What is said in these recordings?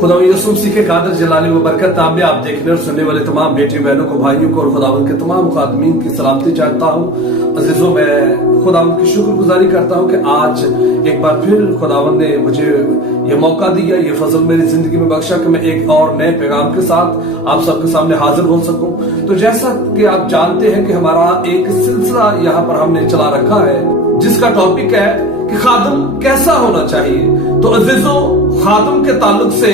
खुदा यसुम के कादर जलाली व बरकत नाम में आप देखने और सुनने वाले तमाम बेटियों बहनों को, भाइयों को और खुदावंद के तमाम मुखातमीन की सलामती चाहता हूँ। अजीजों, मैं खुदावंद की शुक्रगुजारी करता हूँ कि आज एक बार फिर खुदावंद ने मुझे ये मौका दिया, ये फजल मेरी जिंदगी में बख्शा कि मैं एक और नए पैगाम के साथ आप सबके सामने हाजिर हो सकूं। तो जैसा कि आप जानते हैं कि हमारा एक सिलसिला यहाँ पर हमने चला रखा है जिसका टॉपिक है कि खादम कैसा होना चाहिए। तो अजीजों, खादम के ताल्लुक से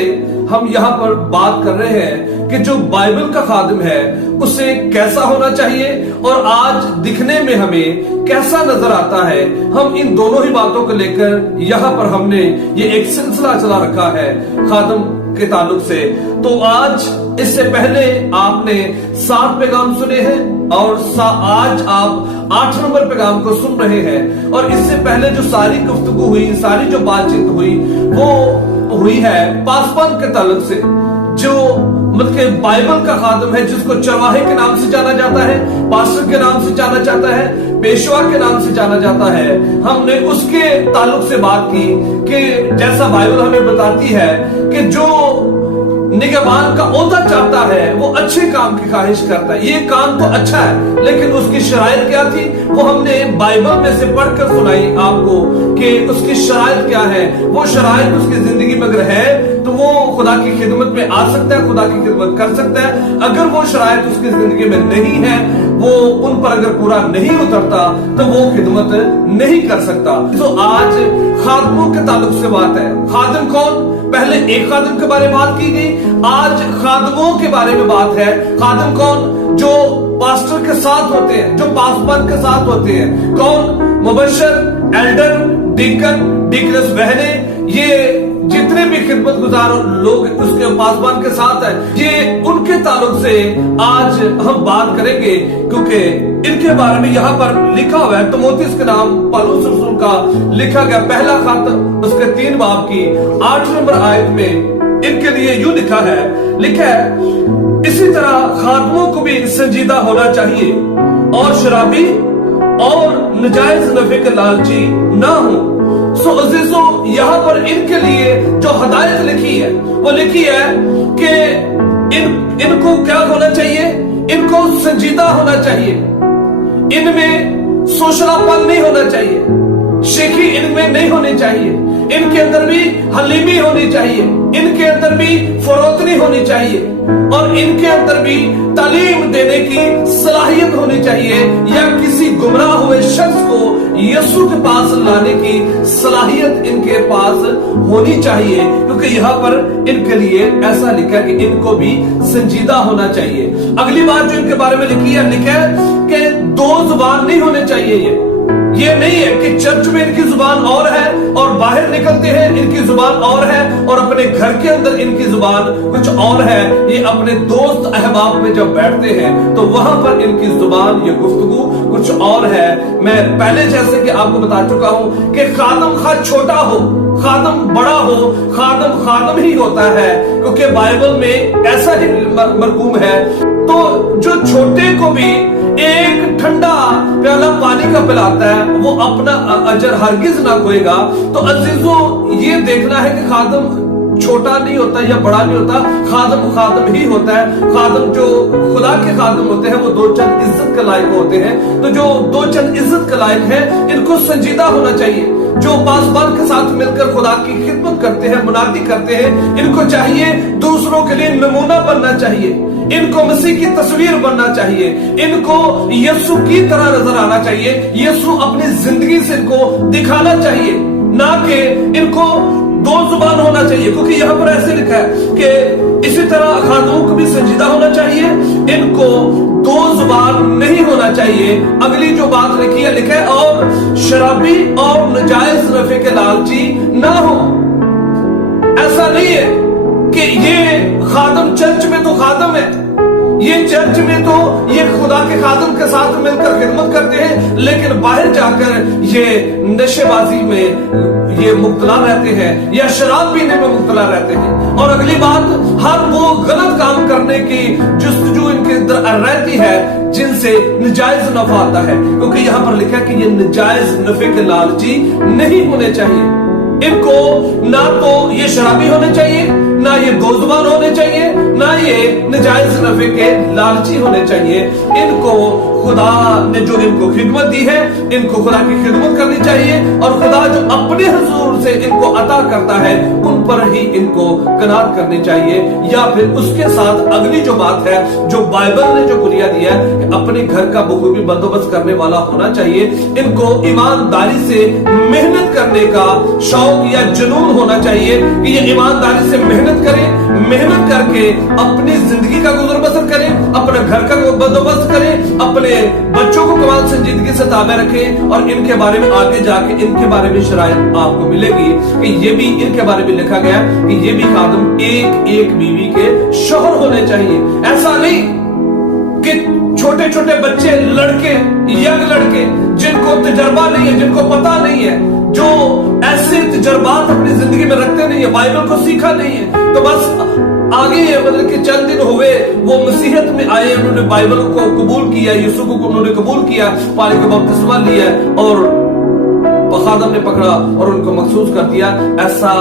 हम यहाँ पर बात कर रहे हैं कि जो बाइबल का खादिम है उसे कैसा होना चाहिए और आज दिखने में हमें कैसा नजर आता है। हम इन दोनों ही बातों को लेकर यहाँ पर हमने ये एक सिलसिला चला रखा है खादिम के ताल्लुक से। तो आज इससे पहले आपने 7 पैगाम सुने हैं और आज आप 8 नंबर पैगाम को सुन रहे हैं। और इससे पहले जो सारी गुफ्तगू हुई, सारी जो बातचीत हुई, वो हुई है पासपान के ताल्लुक से, जो मतलब बाइबल का खादिम है, जिसको चरवाहे के नाम से जाना जाता है, पास्टर के नाम से जाना जाता है, पेशवा के नाम से जाना जाता है। हमने उसके ताल्लुक से बात की कि जैसा बाइबल हमें बताती है कि जो निगहबान का ओहदा चाहता है वो अच्छे काम की ख्वाहिश करता है। ये काम तो अच्छा है, लेकिन उसकी शराइत क्या थी वो हमने बाइबल में से पढ़कर सुनाई आपको कि उसकी शराइत क्या है। वो शराइत उसकी जिंदगी में अगर है तो वो खुदा की खिदमत में आ सकता है, खुदा की खिदमत कर सकता है। अगर वो शराइत उसकी जिंदगी में नहीं है, वो उन पर अगर पूरा नहीं उतरता तो वो खिदमत नहीं कर सकता। तो आज खादिमों के ताल्लुक से बात है। खादिम कौन? पहले एक खादिम के बारे में बात की गई, आज खादिमों के बारे में बात है। खादिम कौन? जो पास्टर के साथ होते हैं, जो पासबान के साथ होते हैं। कौन? मुबशर, एल्डर, डीकन, डीकनस बहने, ये जितने भी खिदमत गुजार लोग उसके पासबान के साथ है, ये उनके ताल्लुक से आज हम बात करेंगे, क्योंकि इनके बारे में यहाँ पर लिखा हुआ है। तीमुथियुस के नाम पौलुस रसूल का लिखा गया पहला खत, उसके 3 बाब की 8 नंबर आयत में इनके लिए यूं लिखा है, इसी तरह खादिमों को भी संजीदा होना चाहिए और शराबी और नजायज नफे के लालची ना हो। सो अजीजों, यहाँ पर इनके लिए जो हदायत लिखी है वो लिखी है कि इनको क्या होना चाहिए? इनको संजीदा होना चाहिए, इनमें सोशलापन नहीं होना चाहिए, शेखी इनमें नहीं होनी चाहिए, इनके अंदर भी हलीमी होनी चाहिए, इनके अंदर भी फरोतनी होनी चाहिए और इनके अंदर भी तालीम देने की सलाहियत होनी चाहिए, या किसी गुमराह हुए शख्स को यीशु के पास लाने की सलाहियत इनके पास होनी चाहिए। क्योंकि यहाँ पर इनके लिए ऐसा लिखा है कि इनको भी संजीदा होना चाहिए। अगली बात जो इनके बारे में लिखी है, लिखा है कि 2 जुबान नहीं होने चाहिए। ये नहीं है कि चर्च में इनकी जुबान और है और बाहर निकलते हैं इनकी जुबान और है और अपने घर के अंदर इनकी जुबान कुछ और है। ये अपने दोस्त अहबाब में जब बैठते हैं तो वहां पर इनकी जुबान या गुफ्तगू कुछ और है। मैं पहले जैसे कि आपको बता चुका हूं कि खादिम खा छोटा हो, खादिम बड़ा हो, खादिम खादिम ही होता है, क्योंकि बाइबल में ऐसा ही मरकूम है। तो जो छोटे को भी एक ठंडा प्याला पानी का पिलाता है वो अपना अजर हरगिज ना खोएगा। तो अजीजों, ये देखना है कि खादिम छोटा नहीं होता या बड़ा नहीं होता, खादिम खादिम ही होता है। खादिम जो खुदा के खादिम होते हैं वो 2 चंद इज्जत के लायक होते हैं। तो जो 2 चंद इज्जत के लायक है, इनको संजीदा होना चाहिए। जो पासबान के साथ मिलकर खुदा की खिदमत करते हैं, मुनादी करते हैं, इनको चाहिए दूसरों के लिए नमूना बनना चाहिए, इनको मसीह की तस्वीर बनना चाहिए, इनको यीशु की तरह नजर आना चाहिए, यीशु अपनी जिंदगी से इनको दिखाना चाहिए, ना कि इनको 2 जुबान होना चाहिए। क्योंकि यहाँ पर ऐसे लिखा है कि इसी तरह खादिमों को भी संजीदा होना चाहिए, इनको 2 जुबान नहीं होना चाहिए। अगली जो बात लिखी है, लिखा है और शराबी और नजायज नफे के लालची ना हो। ऐसा नहीं है कि ये खादिम चर्च में तो खादिम है, ये चर्च में तो ये खुदा के खादिम के साथ मिलकर खिदमत करते हैं, लेकिन बाहर जाकर ये नशेबाजी में ये मुब्तला रहते हैं या शराब पीने में मुब्तला रहते हैं। और अगली बात, हर वो गलत काम करने की जुस्तजू इनके अंदर रहती है जिनसे नजायज नफा आता है। क्योंकि यहाँ पर लिखा है कि ये नजायज नफे के लालची नहीं होने चाहिए। इनको ना तो ये शराबी होने चाहिए, ना ये दोज़बान होने चाहिए, ना ये नजायज नफे के लालची होने चाहिए। इनको खुदा ने जो इनको खिदमत दी है, इनको खुदा की खिदमत करनी चाहिए, और खुदा जो अपने हुजूर से इनको अता करता है उन पर ही इनको कनात करनी चाहिए। या फिर उसके साथ अगली जो बात है, जो बाइबल ने जो कुरिया दिया है, कि अपने घर का बखूबी बंदोबस्त करने वाला होना चाहिए। इनको ईमानदारी से मेहनत करने का शौक या जुनून होना चाहिए कि ये ईमानदारी से मेहनत करें, मेहनत करके अपनी जिंदगी का गुजर बसर करें, अपने घर का बंदोबस्त करें, अपने बच्चों को कमाल संजीदगी से ताबे रखें। और इनके बारे में आगे जाके इनके बारे में शरायत आपको मिलेगी कि ये भी इनके बारे में लिखा गया कि ये भी खादिम एक एक बीवी के शौहर होने चाहिए। ऐसा नहीं कि छोटे छोटे बच्चे, लड़के, यंग लड़के जिनको तजर्बा नहीं है, जिनको पता नहीं है, जो ऐसे तजर्बात अपनी जिंदगी में रखते नहीं है, बाइबल को सीखा नहीं है, तो बस आगे मतलब कि चंद दिन हुए वो मसीहत में आए, उन्होंने बाइबल को कबूल किया, यीशु को उन्होंने कबूल किया, पानी का बपतिस्मा लिया और खादिम ने पकड़ा और उनको मखसूस कर दिया। ऐसा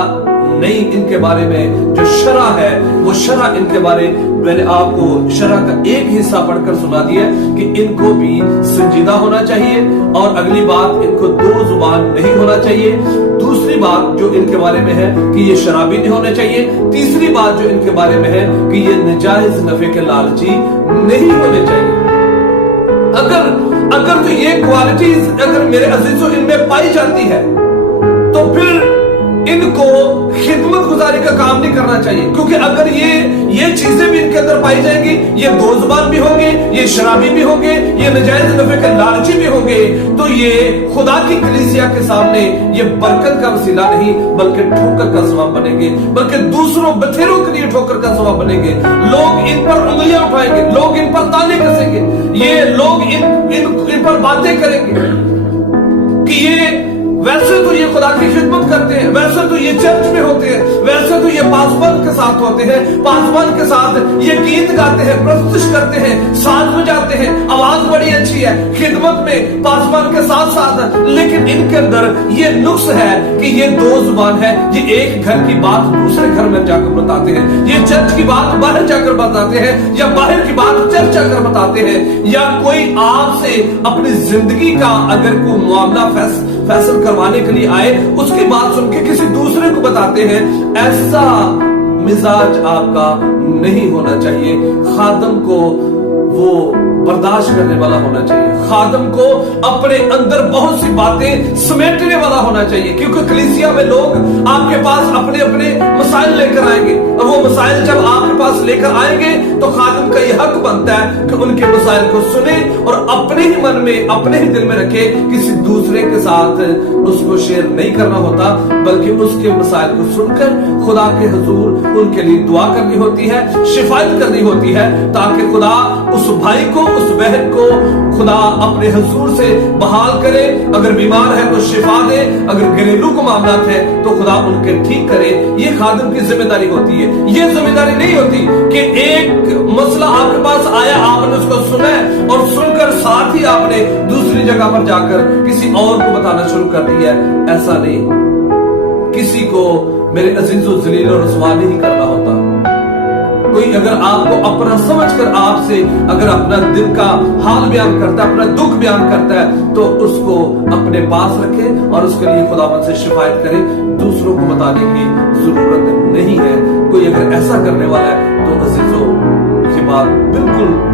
नहीं, इनके बारे में जो शरा है वो शरा इनके बारे, मैंने आपको शरा का एक हिस्सा पढ़कर सुना दिया कि इनको भी संजीदा होना चाहिए। और अगली बात, इनको दो जुबान नहीं होना चाहिए। दूसरी बात जो इनके बारे में है कि ये शराबी नहीं होने चाहिए। तीसरी बात जो इनके बारे में है कि ये नाजायज नफे के लालची नहीं होने चाहिए। अगर तो ये क्वालिटीज अगर मेरे अजीजों इनमें पाई जाती है तो फिर इनको खिदमत गुजारी का काम नहीं करना चाहिए, क्योंकि अगर ये चीजें भी इनके अंदर पाई जाएंगी, ये दोज़बान भी होंगे, ये शराबी भी होंगे, ये नाजायज नफे के लालची भी होंगे, तो ये खुदा की कलीसिया के सामने ये बरकत का वसीला नहीं बल्कि ठोकर का सबब बनेंगे, बल्कि दूसरों बथेरों के लिए ठोकर का सबब बनेंगे। लोग इन पर उंगलियां उठाएंगे, लोग इन पर ताने कसेंगे, ये लोग इन पर बातें करेंगे कि ये वैसे तो ये खुदा की खिदमत करते हैं, वैसे तो ये चर्च में होते हैं, वैसे तो ये पासवान के साथ होते हैं, पासवान के साथ ये गीत गाते हैं, प्रस्तुत करते हैं, साथ बजाते हैं, आवाज बड़ी अच्छी है, खिदमत में पासवान के साथ साथ, लेकिन इनके अंदर ये नुक्स है कि ये दो जुबान है। ये एक घर की बात दूसरे घर में जाकर बताते हैं, ये चर्च की बात बाहर जाकर बताते हैं, या बाहर की बात चर्च जाकर बताते हैं, या कोई आपसे अपनी जिंदगी का अगर कोई मामला फैसल करवाने के लिए आए, उसकी बात सुन के किसी दूसरे को बताते हैं। ऐसा मिजाज आपका नहीं होना चाहिए। खादिम को वो बर्दाश्त करने वाला होना चाहिए, खादिम को अपने अंदर बहुत सी बातें समेटने वाला होना चाहिए, क्योंकि कलीसिया में लोग आपके पास अपने अपने मसाइल लेकर आएंगे, और वो मसाइल जब आपके पास लेकर आएंगे तो खादिम का यह हक बनता है कि उनके मसाइल को सुने और अपने ही मन में, अपने ही दिल में रखे। किसी दूसरे के साथ उसको शेयर नहीं करना होता, बल्कि उसके मसाइल को सुनकर खुदा के हुजूर उनके लिए दुआ करनी होती है, शिफायत करनी होती है, ताकि खुदा उस भाई को, उस बहन को खुदा अपने हुजूर से बहाल करे। अगर बीमार है तो शिफा दे, अगर घरेलू को मामला है तो खुदा उनके ठीक करे। ये खादिम की जिम्मेदारी होती है। ये जिम्मेदारी नहीं होती कि एक मसला आपके पास आया, आपने उसको सुना और सुनकर साथ ही आपने दूसरी जगह पर जाकर किसी और को बताना शुरू कर दिया। ऐसा नहीं, किसी को मेरे अजीजों जलील और रुसवा नहीं करना होता। कोई अगर आपको अपना समझकर आपसे अगर अपना दिल का हाल बयान करता है, अपना दुख बयान करता है, तो उसको अपने पास रखे और उसके लिए खुदावंद से शिफायत करे। दूसरों को बताने की जरूरत नहीं है। कोई अगर ऐसा करने वाला है तो अजीजों की बात बिल्कुल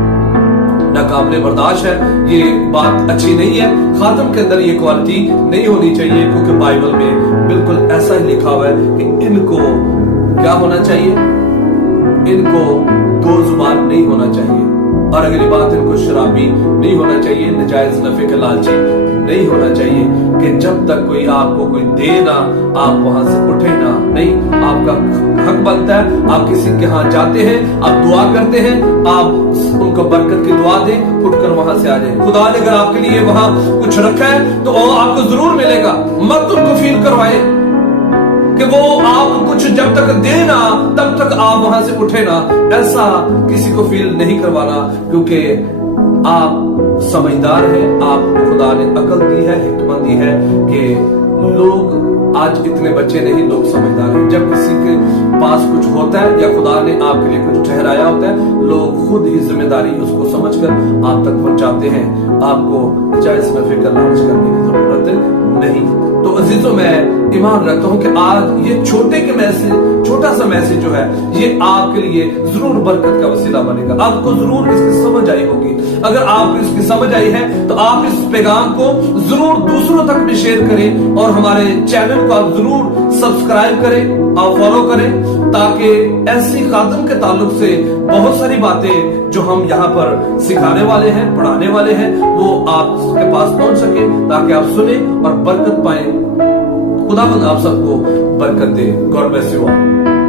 नाकाबिले बर्दाश्त है। ये बात अच्छी नहीं है। खादिम के अंदर ये क्वालिटी नहीं होनी चाहिए, क्योंकि बाइबल में बिल्कुल ऐसा ही लिखा हुआ है कि इनको क्या होना चाहिए, इनको दो जुबान नहीं होना चाहिए। और अगली बात, इनको शराबी नहीं होना चाहिए, नाजायज नफे के लालची नहीं होना चाहिए, कि जब तक कोई आपको कोई दे ना आप वहां से उठे ना। नहीं, आपका हक बनता है, आप किसी के यहाँ जाते हैं, आप दुआ करते हैं, आप उनको बरकत की दुआ दें, उठकर वहां से आ जाए। खुदा ने अगर आपके लिए वहां कुछ रखा है तो आपको जरूर मिलेगा। मत उनको फील करवाए कि वो आप कुछ जब तक देना तब तक आप वहां से उठे ना। ऐसा किसी को फील नहीं करवाना, क्योंकि आप समझदार हैं, आपको खुदा ने अकल दी है, हिकमत दी है कि लोग आज इतने बच्चे नहीं, लोग समझदार हैं। जब किसी के पास कुछ होता है या खुदा ने आपके लिए कुछ ठहराया होता है, लोग खुद ही जिम्मेदारी उसको समझकर आप तक पहुंचाते हैं। आपको चाहे इसमें फिक्र लालच करने की जरूरत नहीं। तो अजीजों, मैं ईमान रखता हूं कि आज ये छोटा सा मैसेज जो है, ये आपके लिए जरूर बरकत का वसीला बनेगा। आपको जरूर इसकी समझ आई होगी। अगर आपको इसकी समझ आई है तो आप इस पैगाम को जरूर दूसरों तक भी शेयर करें और हमारे चैनल को आप जरूर सब्सक्राइब करें और फॉलो करें, ताकि ऐसी खादम के ताल्लुक से बहुत सारी बातें जो हम यहाँ पर सिखाने वाले हैं, पढ़ाने वाले हैं, वो आपके पास पहुंच सके, ताकि आप सुने और बरकत पाए। खुदावंद आप सबको बरकत दे। God bless you all.